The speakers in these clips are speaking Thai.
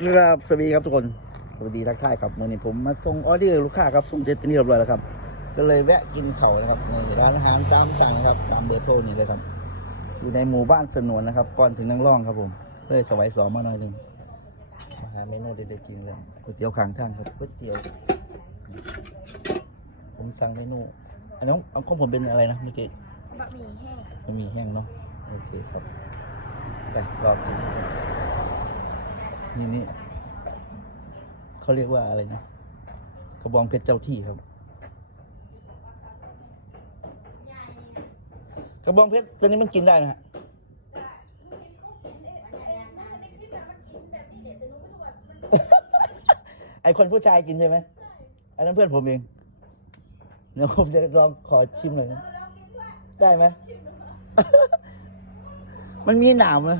ครับสวัสดีครับทุกคนสวัสดีทักทายครับวันนี้ผมมาส่งออเดอร์ลูกค้าครับส่งเสร็จเป็นที่เรียบร้อยแล้วครับ ก็เลยแวะกินเขาวนะครับในร้านอาหารตามสั่งครับตามเบอร์โทรนี่เลยครับ อยู่ในหมู่บ้านสนวนนะครับ ก่อนถึงนังร่องครับผมเลยสวายสอมาหน่อยหนึ่งมาหาเมนูเด็ดๆกินเลยก๋วยเตี๋ยวข้างทางครับก๋วยเตี๋ยว ผมสั่งเมนูอันนี้เอาของผมเป็นอะไรนะเมื่อกี้บะหมี่แห้งมันมีแห้งเนาะโอเคครับไปรอบ นี่นี่เขาเรียกว่าอะไรนะกระบองเพชรเจ้าที่ครับ กระบองเพชรตัวนี้มันกินได้นะฮะไอคนผู้ชายกินใช่ไหมอันนั้นเพื่อนผมเองเดี๋ยวผมจะลองขอชิมหน่อยนะได้ไหม มันมีหนามไหม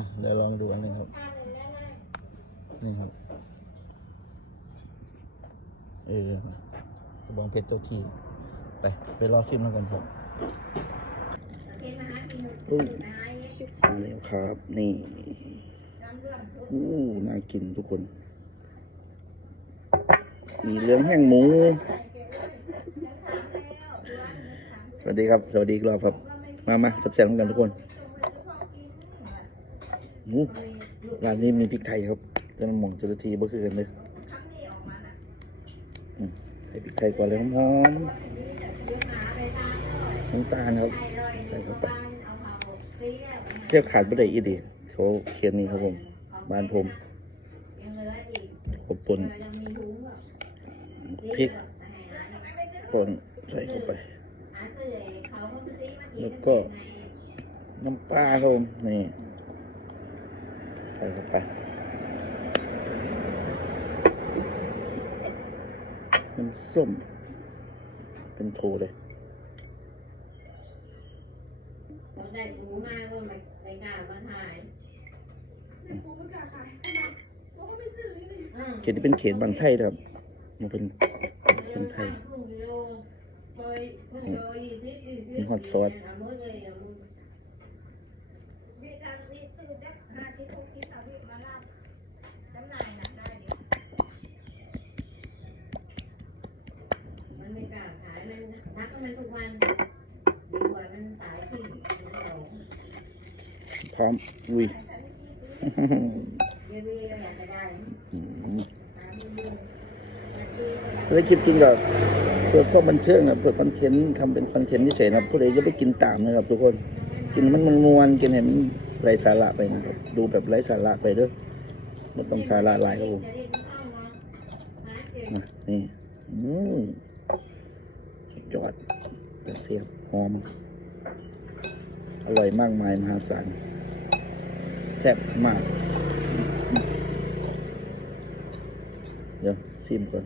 อะเดี๋ยวลองดูอันนึงครับ นี่ครับ เออกระบองเพชรเจ้าที่ ไป ไปรอชิมแล้วกันครับอุ้มาแล้วครับ นี่อู้น่ากินทุกคน มีเรื่องแห้งหมู สวัสดีครับ สวัสดีอีกรอบครับ มามาสับแซมกันทุกคน ร้านนี้มีพริกไทยครับแต่มันหม่องจุลทีบ่คือกันเลยใส่พริกไทยก่อนเลยหอมๆน้ำตาลครับ ใส่เข้าไปเทียบขาดไม่ได้อีดีเขาเขียนนี่ครับผม บ้านผมอบปนพริกป่นใส่เข้าไป แล้วก็น้ำปลาครับผมนี่ ส่เข้าไปน้ำส้ม เป็นโถเลยผมได้หมูมาก็ไม่ไม่กล้ามาถ่ายอืมเขตที่เป็นเขตบางไทยนะครับมันเป็นคนไทยมีฮอตซอส มันไม่กล้าขายมันทักมันทุกวันดีกว่ามันตายที่มันหลง พ ร้อมลุยเรื่อยๆอยากจะได้อืมหาเรื่อยๆแล้วคลิปจริงกับเพื่อความบันเทิงนะเพื่อคอนเทนต์ทำเป็นคอนเทนต์เฉยๆนะผู้ใดจะไปกินตามนะครับ ทุกคน กินมันมันมวนกินเห็นไร้สาระไปนะครับดูแบบไร้สาระไปเด้อไม่ต้องสาระหลายครับผมนี่อืมสุดยอดแต่เสียบหอม อร่อยมากมายมหาศาล แซ่บมาก เดี๋ยวซิมก่อน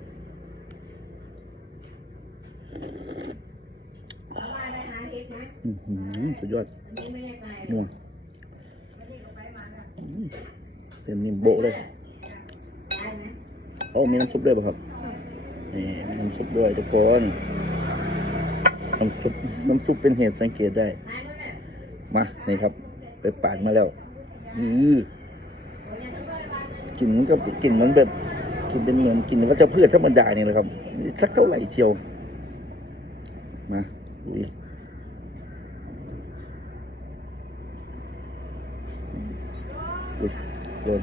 อือสุดยอดนัวเส้นนิ่มโบะเลยโอ้มีน้ำซุปด้วยป่ะครับ นี่มีน้ำซุปด้วยทุกคน น้ำซุป น้ำซุปเป็นเหตุสังเกตได้ มา นี่ครับ ไปปาดมาแล้ว อือกลิ่นมันก็กลิ่นเหมือนแบบกลิ่นเป็นเหมือนกลิ่นวัชพืชธรรมดาเนี่ยแหละครับสักเท่าไหร่เชียวมาอุ้ยอุ้ยโดน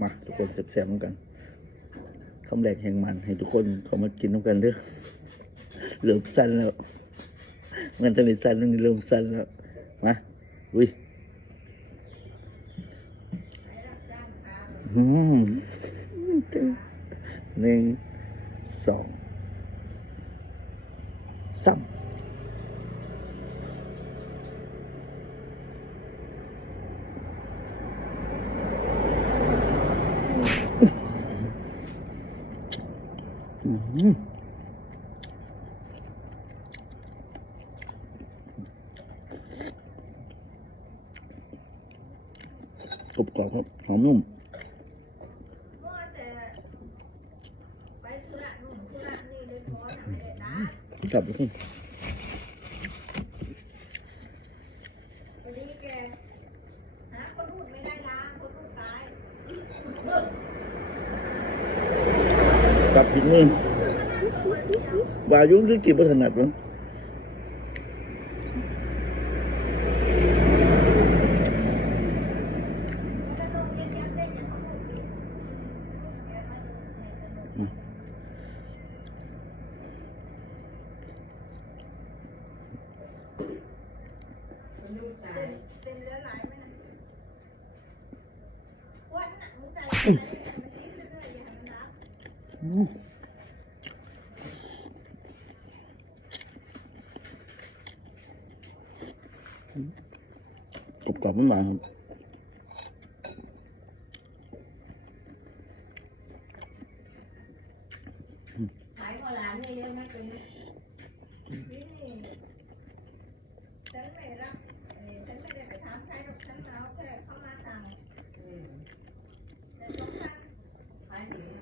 มาทุก คนแซ่บๆเหมือนกันคำแรกแห่งมันให้ทุกคนเขามากินน้ำกันเด้อเริ่มสั้นแล้วเงินจะไม่สั้นนี่เริ่มสั้นแล้วมาอุ้ยอืมหนึ่งสองสาม กรอบครับ หอมนุ่มกลับไปขึ้นกับผิดมือ วายุคือกี่ประถนัดวะอืม กรอบมากครับฉันเอาแค่เข้ามาสั่งแต่ต้องการหมายถึง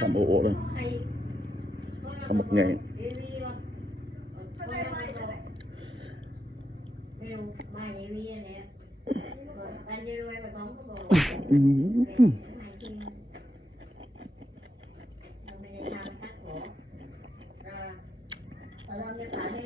Thăm ổ ổ đây. Thăm một ngày Hãy subscribe cho kênh Ghiền Mì Gõ Để không bỏ lỡ những video hấp dẫn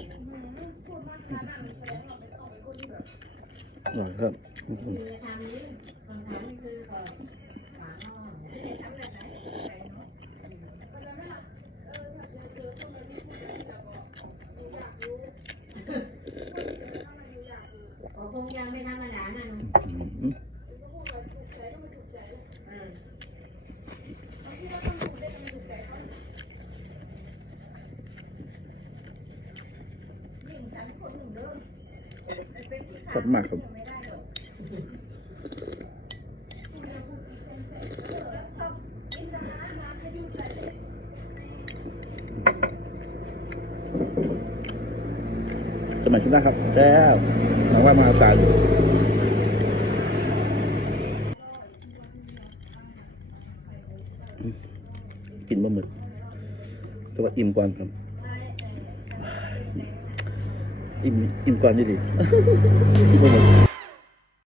อร่อยครับคงยังไม่ธรรมดานะสับมากครับ สมัยชุดหน้าครับ แจ้วหนังว่ามาศาลกินบะหมึกแต่ว่าอิ่มก่อนครับ อิ่ม อิ่มก่อนนี่ดี